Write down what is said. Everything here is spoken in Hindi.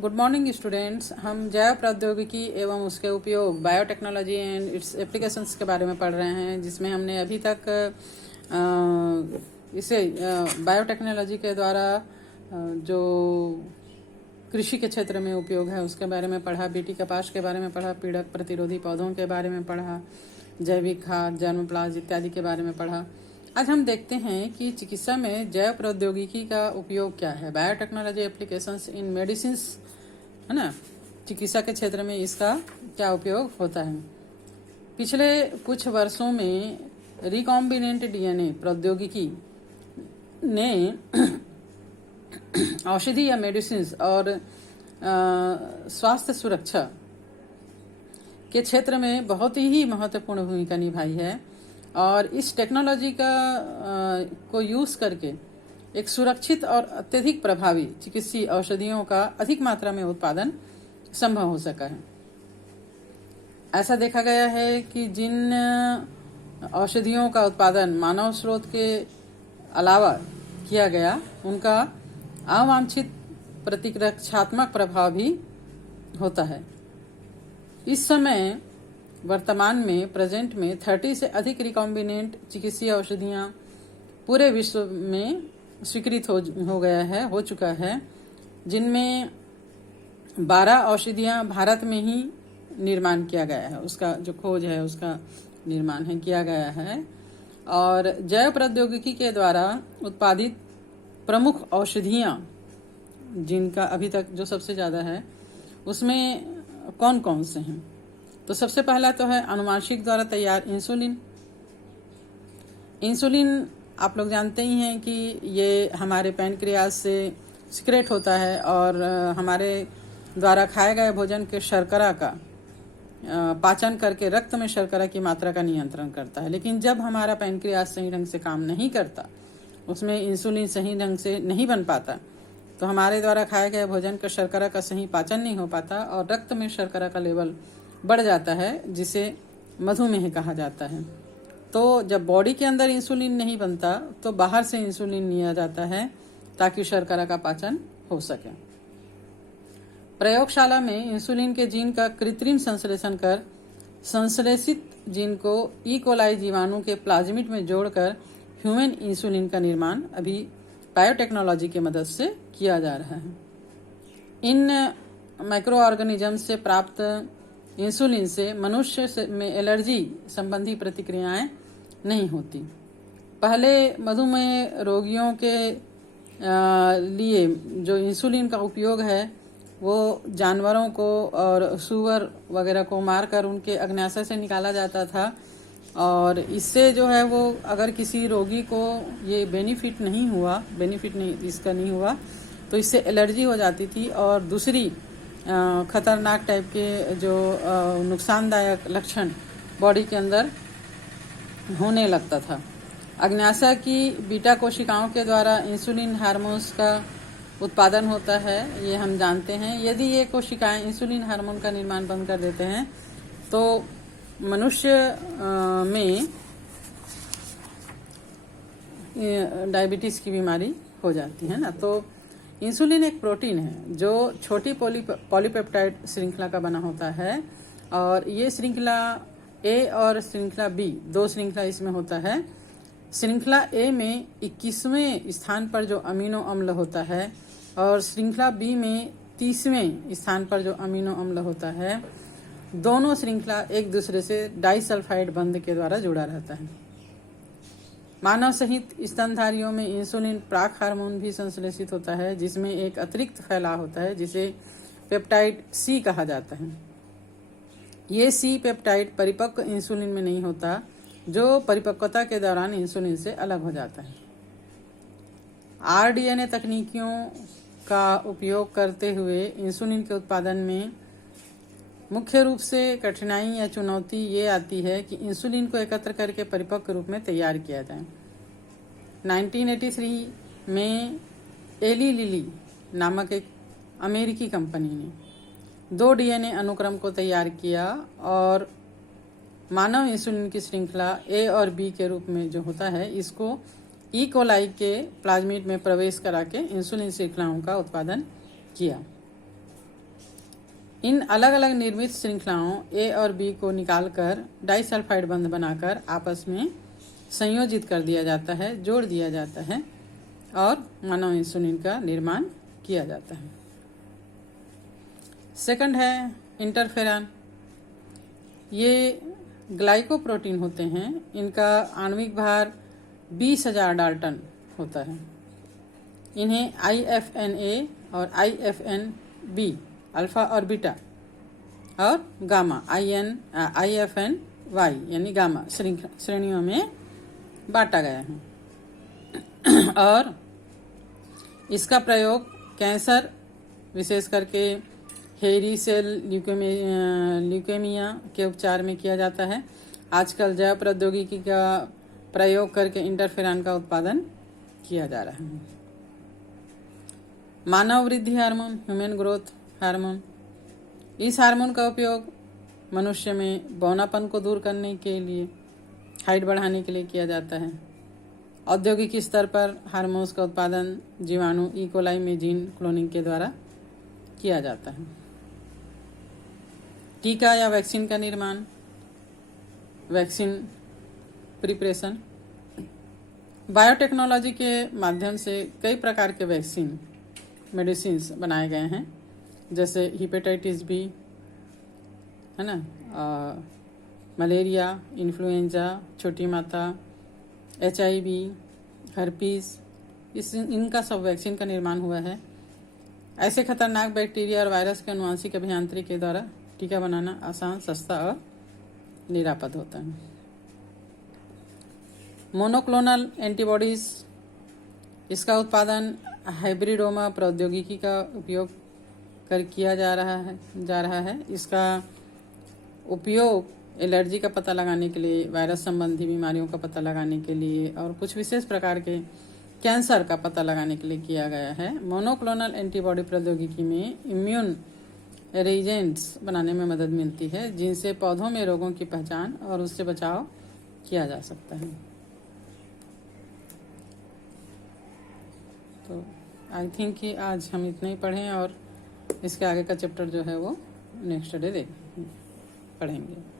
Good morning students. हम जैव प्रौद्योगिकी एवं उसके उपयोग बायोटेक्नोलॉजी एंड इट्स एप्लीकेशंस के बारे में पढ़ रहे हैं, जिसमें हमने अभी तक इसे बायोटेक्नोलॉजी के द्वारा जो कृषि के क्षेत्र में उपयोग है उसके बारे में पढ़ा, बीटी कपास के बारे में पढ़ा, पीड़क प्रतिरोधी पौधों के बारे में पढ़ा, जैविक खाद, जर्मप्लाज इत्यादि के बारे में पढ़ा। आज हम देखते हैं कि चिकित्सा में जैव प्रौद्योगिकी का उपयोग क्या है। बायोटेक्नोलॉजी एप्लीकेशंस इन मेडिसिन्स, है ना, चिकित्सा के क्षेत्र में इसका क्या उपयोग होता है। पिछले कुछ वर्षों में रिकॉम्बिनेंट डीएनए प्रौद्योगिकी ने औषधि या मेडिसिन्स और स्वास्थ्य सुरक्षा के क्षेत्र में बहुत ही महत्वपूर्ण भूमिका निभाई है और इस टेक्नोलॉजी को यूज करके एक सुरक्षित और अत्यधिक प्रभावी चिकित्सीय औषधियों का अधिक मात्रा में उत्पादन संभव हो सका है। ऐसा देखा गया है कि जिन औषधियों का उत्पादन मानव स्रोत के अलावा किया गया, उनका अवांछित प्रतिरक्षात्मक प्रभाव भी होता है। इस समय वर्तमान में प्रेजेंट में 30 से अधिक रिकॉम्बिनेंट चिकित्सीय औषधियां पूरे विश्व में स्वीकृत हो चुका है, जिनमें 12 औषधियां भारत में ही निर्माण किया गया है, उसका जो खोज है उसका निर्माण किया गया है। और जैव प्रौद्योगिकी के द्वारा उत्पादित प्रमुख औषधियां जिनका अभी तक जो सबसे ज्यादा है उसमें कौन कौन से हैं, तो सबसे पहला तो है अनुवांशिक द्वारा तैयार इंसुलिन। इंसुलिन आप लोग जानते ही हैं कि ये हमारे पैनक्रियाज से सिक्रेट होता है और हमारे द्वारा खाए गए भोजन के शर्करा का पाचन करके रक्त में शर्करा की मात्रा का नियंत्रण करता है। लेकिन जब हमारा पैनक्रियाज सही ढंग से काम नहीं करता, उसमें इंसुलिन सही ढंग से नहीं बन पाता, तो हमारे द्वारा खाए गए भोजन का शर्करा का सही पाचन नहीं हो पाता और रक्त में शर्करा का लेवल बढ़ जाता है, जिसे मधुमेह कहा जाता है। तो जब बॉडी के अंदर इंसुलिन नहीं बनता तो बाहर से इंसुलिन लिया जाता है ताकि शर्करा का पाचन हो सके। प्रयोगशाला में इंसुलिन के जीन का कृत्रिम संश्लेषण कर संश्लेषित जीन को ई कोलाई जीवाणु के प्लाज्मिड में जोड़कर ह्यूमन इंसुलिन का निर्माण अभी बायोटेक्नोलॉजी की मदद से किया जा रहा है। इन माइक्रो ऑर्गेनिज्म से प्राप्त इंसुलिन से मनुष्य में एलर्जी संबंधी प्रतिक्रियाएं नहीं होती। पहले मधुमेह रोगियों के लिए जो इंसुलिन का उपयोग है वो जानवरों को और सूअर वगैरह को मारकर उनके अग्न्याशय से निकाला जाता था और इससे जो है वो अगर किसी रोगी को ये बेनिफिट इसका नहीं हुआ तो इससे एलर्जी हो जाती थी और दूसरी खतरनाक टाइप के जो नुकसानदायक लक्षण बॉडी के अंदर होने लगता था। अग्न्याशय की बीटा कोशिकाओं के द्वारा इंसुलिन हार्मोन्स का उत्पादन होता है, ये हम जानते हैं। यदि ये कोशिकाएं इंसुलिन हार्मोन का निर्माण बंद कर देते हैं तो मनुष्य में डायबिटीज की बीमारी हो जाती है ना। तो इंसुलिन एक प्रोटीन है जो छोटी पॉलीपेप्टाइड श्रृंखला का बना होता है और ये श्रृंखला ए और श्रृंखला बी, 2 श्रृंखला इसमें होता है। श्रृंखला ए में 21वें स्थान पर जो अमीनो अम्ल होता है और श्रृंखला बी में 30वें स्थान पर जो अमीनो अम्ल होता है, दोनों श्रृंखला एक दूसरे से डाइसल्फाइड बंध के द्वारा जुड़ा रहता है। मानव सहित स्तनधारियों में इंसुलिन प्राक हार्मोन भी संश्लेषित होता है, जिसमें एक अतिरिक्त फैलाव होता है जिसे पेप्टाइड सी कहा जाता है। ये सी पेप्टाइड परिपक्व इंसुलिन में नहीं होता, जो परिपक्वता के दौरान इंसुलिन से अलग हो जाता है। आरडीएनए तकनीकियों का उपयोग करते हुए इंसुलिन के उत्पादन में मुख्य रूप से कठिनाई या चुनौती ये आती है कि इंसुलिन को एकत्र करके परिपक्व रूप में तैयार किया जाए। 1983 में एली लिली नामक एक अमेरिकी कंपनी ने 2 डीएनए अनुक्रम को तैयार किया और मानव इंसुलिन की श्रृंखला ए और बी के रूप में जो होता है, इसको ई कोलाई के प्लाज्मिड में प्रवेश करा के इंसुलिन श्रृंखलाओं का उत्पादन किया। इन अलग अलग निर्मित श्रृंखलाओं ए और बी को निकालकर डाइसल्फाइड बंध बनाकर आपस में संयोजित कर दिया जाता है, जोड़ दिया जाता है और मानव इंसुलिन का निर्माण किया जाता है। सेकंड है इंटरफेरॉन। ये ग्लाइकोप्रोटीन होते हैं। इनका आणविक भार 20,000 डाल्टन होता है। इन्हें IFNA और IFNB अल्फा और बीटा और गामा IFNY यानी गामा श्रेणियों में बांटा गया है और इसका प्रयोग कैंसर, विशेष करके हेरी सेल ल्यूकेमिया के उपचार में किया जाता है। आजकल जैव प्रौद्योगिकी का प्रयोग करके इंटरफेरॉन का उत्पादन किया जा रहा है। मानव वृद्धि हार्मोन, ह्यूमन ग्रोथ हार्मोन। इस हार्मोन का उपयोग मनुष्य में बौनापन को दूर करने के लिए, हाइट बढ़ाने के लिए किया जाता है। औद्योगिक स्तर पर हार्मोन्स का उत्पादन जीवाणु ई कोलाई में जीन क्लोनिंग के द्वारा किया जाता है। टीका या वैक्सीन का निर्माण, वैक्सीन प्रिपरेशन। बायोटेक्नोलॉजी के माध्यम से कई प्रकार के वैक्सीन मेडिसिन्स बनाए गए हैं, जैसे हेपेटाइटिस बी है ना, मलेरिया, इन्फ्लुएंजा, छोटी माता, HIV, हर्पीस, इनका सब वैक्सीन का निर्माण हुआ है। ऐसे खतरनाक बैक्टीरिया और वायरस के अनुवांशिक अभियांत्रिकी के द्वारा टीका बनाना आसान, सस्ता और निरापद होता है। मोनोक्लोनल एंटीबॉडीज, इसका उत्पादन हाइब्रिडोमा प्रौद्योगिकी का उपयोग कर किया जा रहा है। इसका उपयोग एलर्जी का पता लगाने के लिए, वायरस संबंधी बीमारियों का पता लगाने के लिए और कुछ विशेष प्रकार के कैंसर का पता लगाने के लिए किया गया है। मोनोक्लोनल एंटीबॉडी प्रौद्योगिकी में इम्यून रेजेंट्स बनाने में मदद मिलती है, जिनसे पौधों में रोगों की पहचान और उससे बचाव किया जा सकता है। तो आई थिंक कि आज हम इतना ही पढ़ें और इसके आगे का चैप्टर जो है वो नेक्स्ट डे पढ़ेंगे।